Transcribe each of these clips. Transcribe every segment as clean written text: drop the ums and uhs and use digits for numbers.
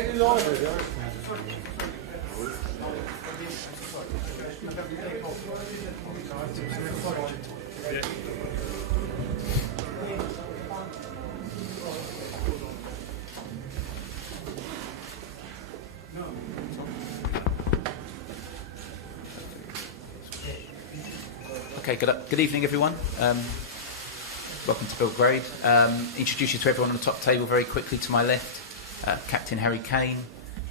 Okay, good evening, everyone. Welcome to Belgrade. Introduce you to everyone on the top table very quickly. To my left, Captain Harry Kane,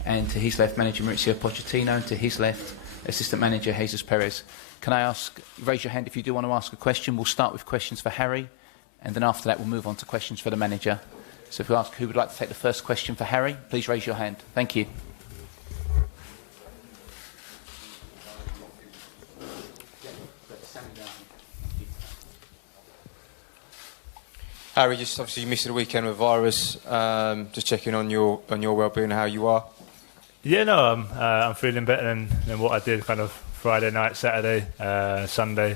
and to his left, Manager Mauricio Pochettino, and to his left, Assistant Manager Jesus Perez. Can I ask, raise your hand if you do want to ask a question. We'll start with questions for Harry, and then after that we'll move on to questions for the manager. So if we ask who would like to take the first question for Harry, please raise your hand. Thank you. Harry, just obviously you missed the weekend with virus. Just checking on your well-being and how you are. Yeah, no, I'm feeling better than what I did kind of Friday night, Saturday, Sunday.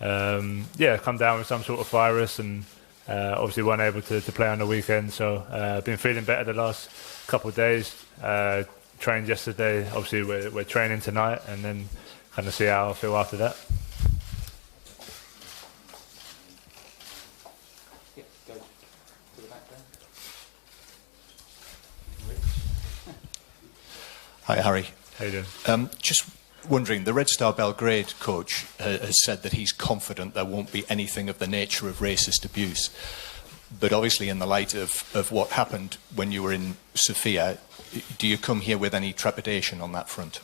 Yeah, come down with some sort of virus and obviously weren't able to play on the weekend. So been feeling better the last couple of days. Trained yesterday. Obviously we're training tonight and then kind of see how I feel after that. Hi, Harry. How you doing? Just wondering, the Red Star Belgrade coach has said that he's confident there won't be anything of the nature of racist abuse. But obviously, in the light of what happened when you were in Sofia, do you come here with any trepidation on that front?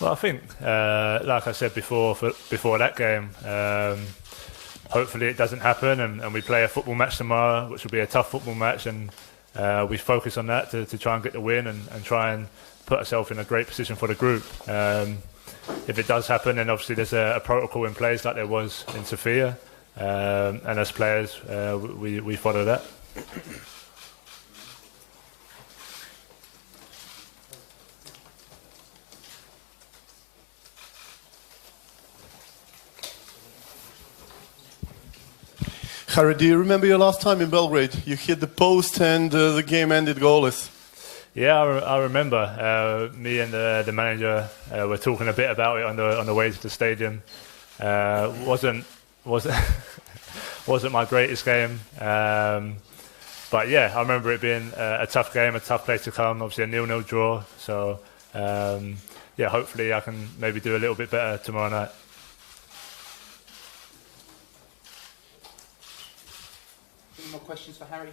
Well, I think, like I said before that game, hopefully it doesn't happen and we play a football match tomorrow, which will be a tough football match, and we focus on that to try and get the win and try and put ourselves in a great position for the group. If it does happen, then obviously there's a protocol in place like there was in Sofia, and as players we follow that. Harry, do you remember your last time in Belgrade? You hit the post and the game ended goalless. Yeah, I remember. Me and the manager were talking a bit about it on the way to the stadium. Wasn't my greatest game, but yeah, I remember it being a tough game, a tough place to come. Obviously, a 0-0 draw. So yeah, hopefully I can maybe do a little bit better tomorrow night. Any more questions for Harry?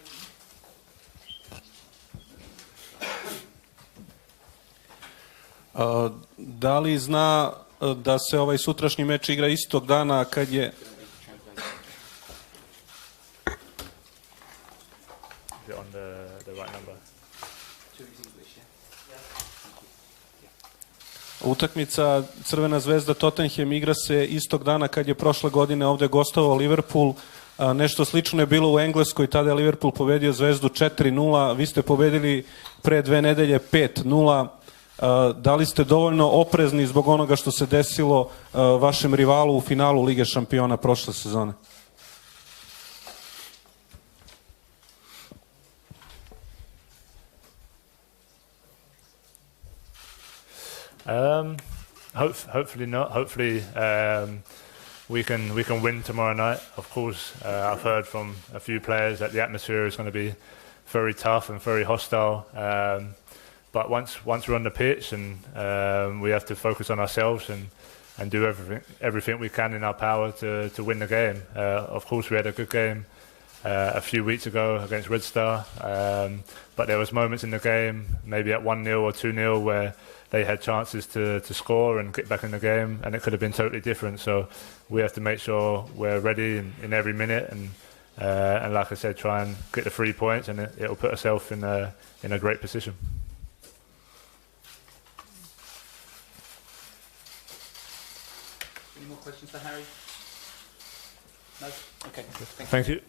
Da li zna da se ovaj sutrašnji meč igra istog dana kad je... Utakmica Crvena zvezda Totenhem igra se istog dana kad je prošle godine ovdje gostovao Liverpool. Nešto slično je bilo u Engleskoj, tada je Liverpool pobedio Zvezdu 4-0, vi ste pobedili pre 2 nedelje 5-0. Da li ste dovoljno oprezni zbog onoga što se desilo vašem rivalu u finalu Lige šampiona prošle sezone? Hopefully not. Hopefully we can win tomorrow night. Of course, I've heard from a few players that the atmosphere is going to be very tough and very hostile. But once we're on the pitch, and we have to focus on ourselves and do everything we can in our power to win the game. Of course, we had a good game a few weeks ago against Red Star, but there was moments in the game, maybe at 1-0 or 2-0, where they had chances to score and get back in the game, and it could have been totally different. So we have to make sure we're ready in every minute, and like I said, try and get the 3 points, and it'll put ourselves in a great position. Any more questions for Harry? No? Okay. Thank you.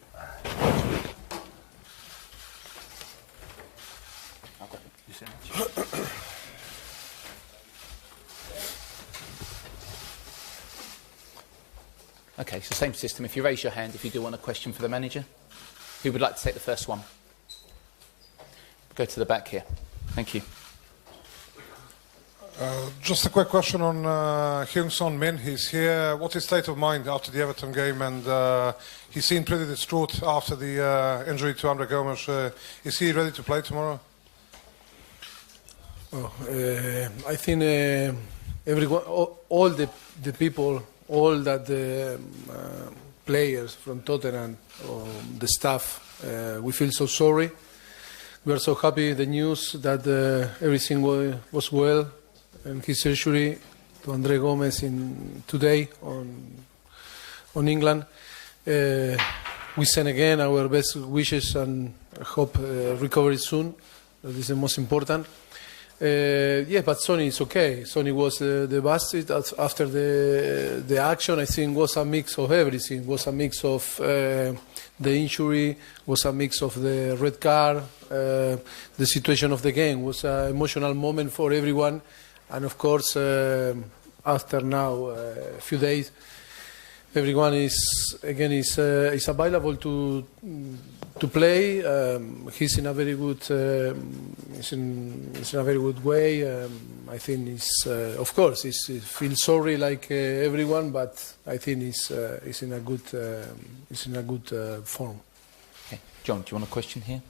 Okay, so same system. If you raise your hand, if you do want a question for the manager. Who would like to take the first one? Go to the back here. Thank you. Just a quick question on Hyung-Son Min. He's here. What's his state of mind after the Everton game? And he seemed pretty distraught after the injury to Andre Gomes. Is he ready to play tomorrow? I think everyone, all the people, all that the players from Tottenham, the staff, we feel so sorry. We are so happy the news that everything was well and his surgery to Andre Gomes today on England. We send again our best wishes and hope recovery soon. That is the most important. Yeah, but Sonny is okay. Sonny was the bastard after the action. I think was a mix of everything. Was a mix of the injury, was a mix of the red card, the situation of the game. Was an emotional moment for everyone. And of course, after now a few days, everyone is available to play. He's in a very good way. I think of course he feels sorry like everyone, but I think he's in a good form. Okay. John, do you want a question here?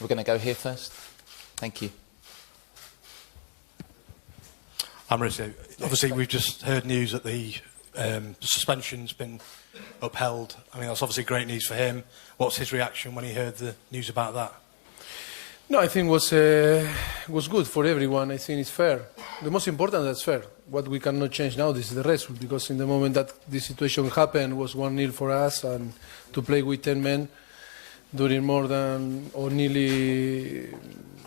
We're going to go here first. Thank you. Mauricio, obviously we've just heard news that the suspension's been upheld. I mean, that's obviously great news for him. What's his reaction when he heard the news about that? No, I think was good for everyone. I think it's fair. The most important, that's fair. What we cannot change now, this is the result, because in the moment that this situation happened was 1-0 for us, and to play with 10 men during more than or nearly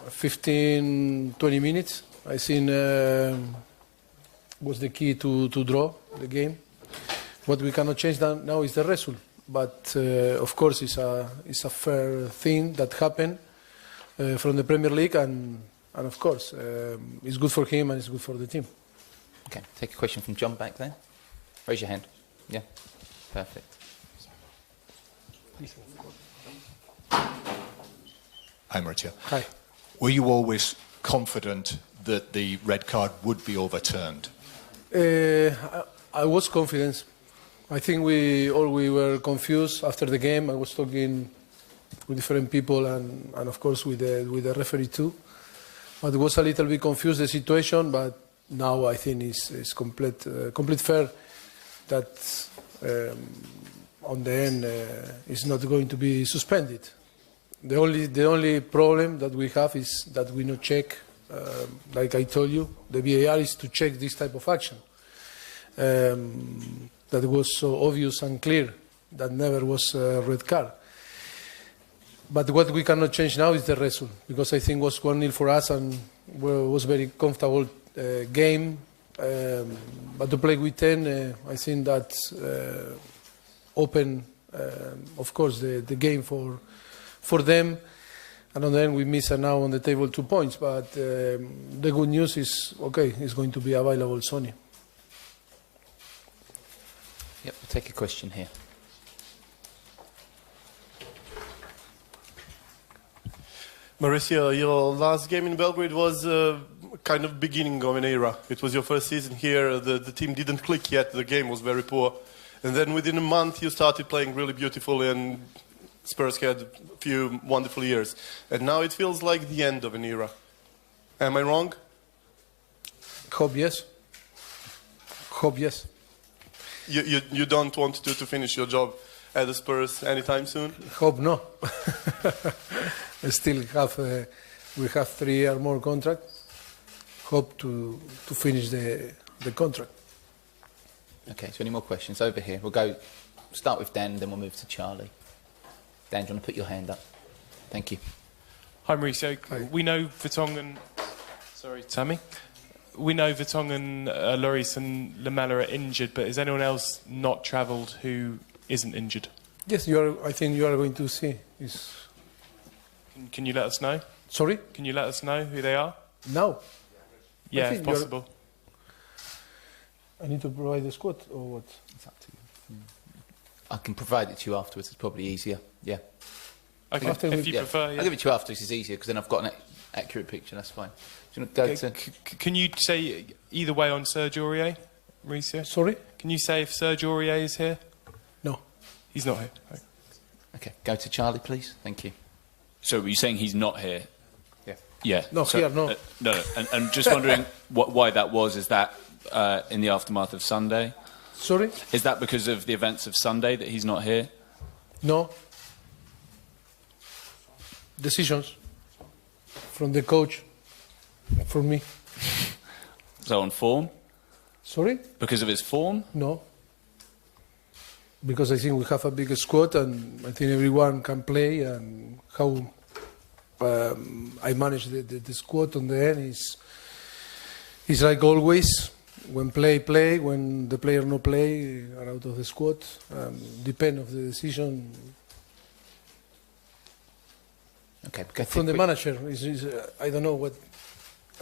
15, 20 minutes, I think was the key to draw the game. What we cannot change now is the result. But of course, it's a fair thing that happened from the Premier League, and of course, it's good for him and it's good for the team. Okay, take a question from John back there. Raise your hand. Yeah, perfect. Hi, Mauricio. Hi. Were you always confident that the red card would be overturned? I was confident. I think we were confused after the game. I was talking with different people and of course with the referee too. But it was a little bit confused the situation. But now I think it's complete fair that on the end it's not going to be suspended. The only problem that we have is that we not check. Like I told you, the VAR is to check this type of action. That was so obvious and clear that never was a red card. But what we cannot change now is the result, because I think it was 1-0 for us and was very comfortable game. But to play with 10, I think that opened, of course, the game for them. And on the end, we miss now on the table 2 points. But the good news is, okay, it's going to be available Sony. Yep, we'll take a question here. Mauricio, your last game in Belgrade was kind of beginning of an era. It was your first season here. The team didn't click yet. The game was very poor. And then within a month, you started playing really beautifully, and Spurs had a few wonderful years. And now it feels like the end of an era. Am I wrong? Hope yes. Hope yes. You don't want to finish your job at the Spurs anytime soon? Hope no. Still have we have 3 years more contract. Hope to finish the contract. Okay, so any more questions over here? We'll start with Dan, then we'll move to Charlie. Dan, do you want to put your hand up? Thank you. Hi, Mauricio. Hi. We know Vertonghen. Sorry, Tammy. We know Vertonghen, Lloris and Lamela are injured, but is anyone else not travelled who isn't injured? Yes, I think you are going to see. Can you let us know? Sorry? Can you let us know who they are? Now? Yeah, if possible. I need to provide the squad or what? It's up to you. I can provide it to you afterwards. It's probably easier. Yeah. Okay, After if we- you prefer. I'll Yeah. give it to you after, 'cause it's easier, because then I've got an accurate picture. That's fine. Do you want to go Okay, to... can you say either way on Serge Aurier, Mauricio? Sorry? Can you say if Serge Aurier is here? No. He's not here. Okay. Okay, go to Charlie, please. Thank you. So were you saying he's not here? Yeah. Yeah. No, So, here, no. no. And just wondering why that was. Is that in the aftermath of Sunday? Sorry? Is that because of the events of Sunday that he's not here? No. Decisions from the coach, from me. So on form? Sorry? Because of his form? No. Because I think we have a big squad and I think everyone can play, and how I manage the squad on the end is like always. When play, when the player no play, are out of the squad. Depend of the decision Okay, go from the quick- manager. I don't know what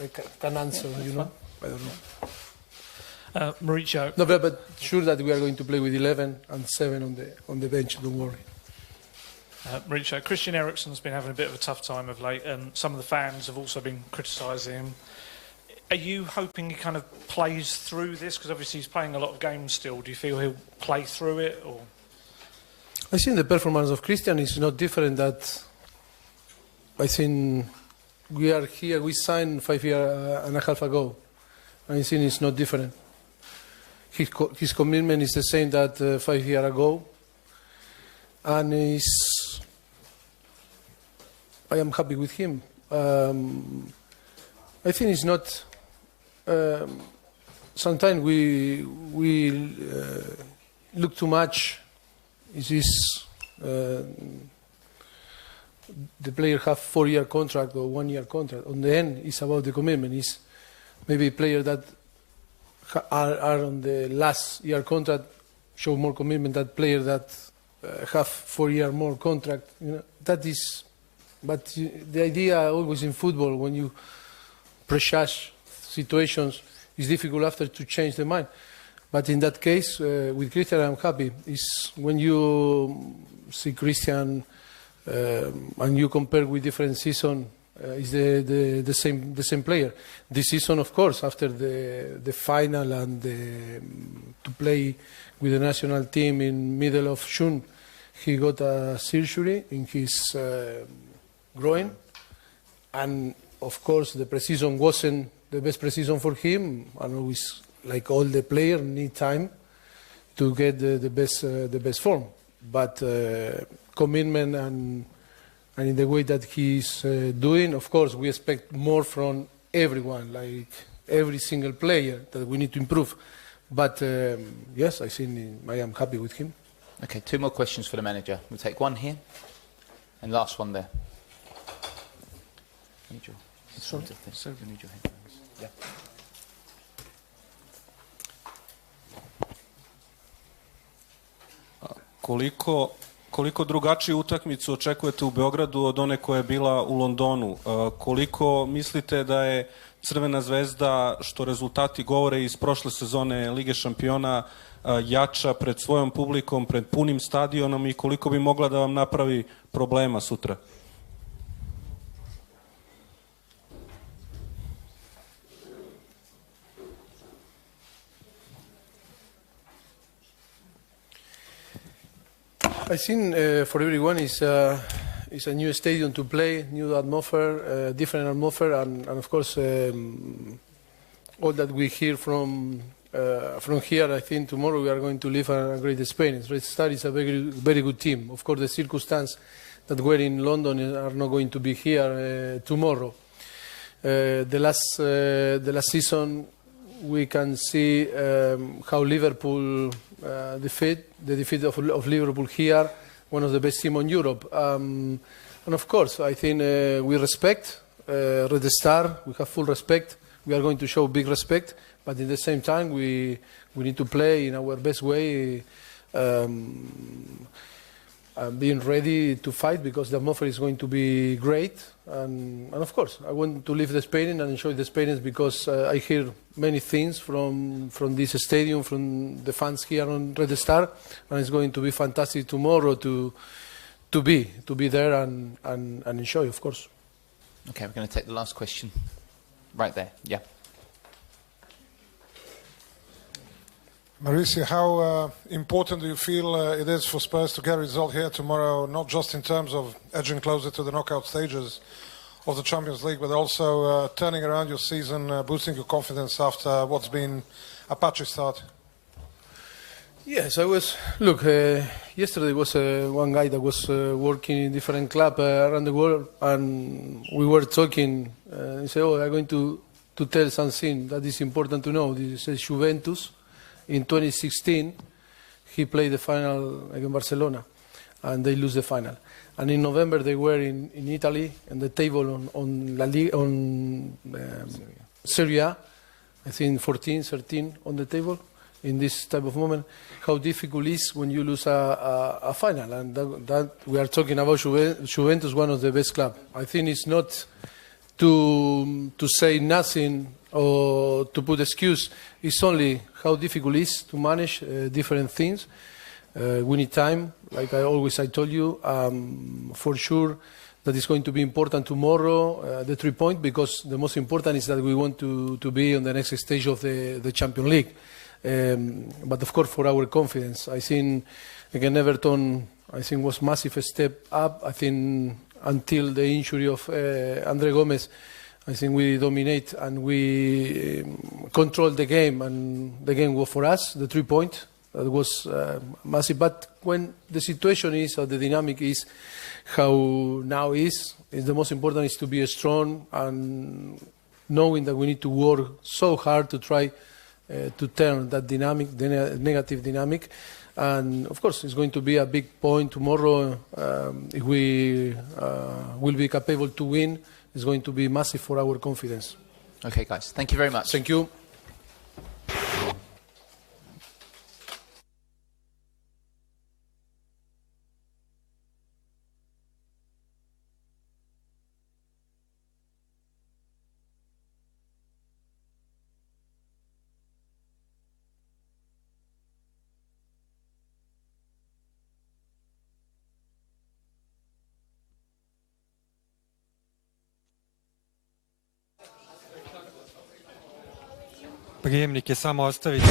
I can answer, you know. I don't know. Mauricio, No, but sure that we are going to play with 11 and 7 on the bench, don't worry. Mauricio, Christian Eriksen's been having a bit of a tough time of late, and some of the fans have also been criticising him. Are you hoping he kind of plays through this? Because obviously he's playing a lot of games still. Do you feel he'll play through it? Or I think the performance of Christian is not different. That I think we are here, we signed 5 years and a half ago. I think it's not different. His commitment is the same that 5 years ago. And I am happy with him. I think it's not... sometimes we look too much. Is this... the player have 4-year contract or 1-year contract. On the end, it's about the commitment. It's maybe player that are on the last year contract show more commitment than player that have 4-year more contract. You know, that is, but the idea always in football, when you prejudge situations, it's difficult after to change the mind. But in that case, with Christian, I'm happy. It's when you see Christian and you compare with different season, is the same player. This season, of course, after the final and to play with the national team in middle of June, he got a surgery in his groin, and of course the pre-season wasn't the best pre-season for him. And always, like all the players, need time to get the best form. But commitment and in the way that he's doing, of course, we expect more from everyone, like every single player, that we need to improve. But yes, I think I am happy with him. Okay, 2 more questions for the manager. We'll take one here, and last one there. I need your headphones. I need your headphones. Yeah. Koliko drugačiju utakmicu očekujete u Beogradu od one koja je bila u Londonu? Koliko mislite da je Crvena zvezda, što rezultati govore iz prošle sezone Lige šampiona, jača pred svojom publikom, pred punim stadionom, i koliko bi mogla da vam napravi problema sutra? I think for everyone is a new stadium to play, new atmosphere, different atmosphere, and of course all that we hear from here. I think tomorrow we are going to live a great experience. Red Star is a very good team. Of course, the circumstances that were in London are not going to be here tomorrow. The last season, we can see how Liverpool the defeat of Liverpool here, one of the best teams in Europe. And of course, I think we respect Red Star. We have full respect. We are going to show big respect, but at the same time, we need to play in our best way, being ready to fight, because the atmosphere is going to be great. And of course, I want to live the experience and enjoy the experience, because I hear many things from this stadium, from the fans here on Red Star, and it's going to be fantastic tomorrow to to be there and enjoy, of course. Okay, we're going to take the last question. Right there, yeah. Mauricio, how important do you feel it is for Spurs to get a result here tomorrow, not just in terms of edging closer to the knockout stages of the Champions League, but also turning around your season, boosting your confidence after what's been a patchy start? Yes, I was. Look, yesterday was one guy that was working in different clubs around the world, and we were talking. He said, "Oh, I'm going to tell something that is important to know." This is Juventus. In 2016, he played the final against Barcelona, and they lose the final. And in November, they were in Italy, and the table on La Liga, on Serbia, I think 14, 13 on the table. In this type of moment, how difficult it is when you lose a final, and that we are talking about Juventus, one of the best clubs. I think it's not to say nothing or to put excuse. It's only how difficult it is to manage different things. We need time, like I told you, for sure that is going to be important tomorrow, the 3 points, because the most important is that we want to be on the next stage of the Champions League. But of course, for our confidence, I think again Everton, I think was massive step up. I think until the injury of Andre Gomez, I think we dominate and we control the game, and the game was for us the 3 points. That was massive. But when the situation is, or the dynamic is, how now is the most important is to be strong and knowing that we need to work so hard to try to turn that dynamic, the negative dynamic. And of course, it's going to be a big point tomorrow. If we will be capable to win, it's going to be massive for our confidence. Okay, guys, thank you very much. Thank you. Prijemnik je samo ostaviti.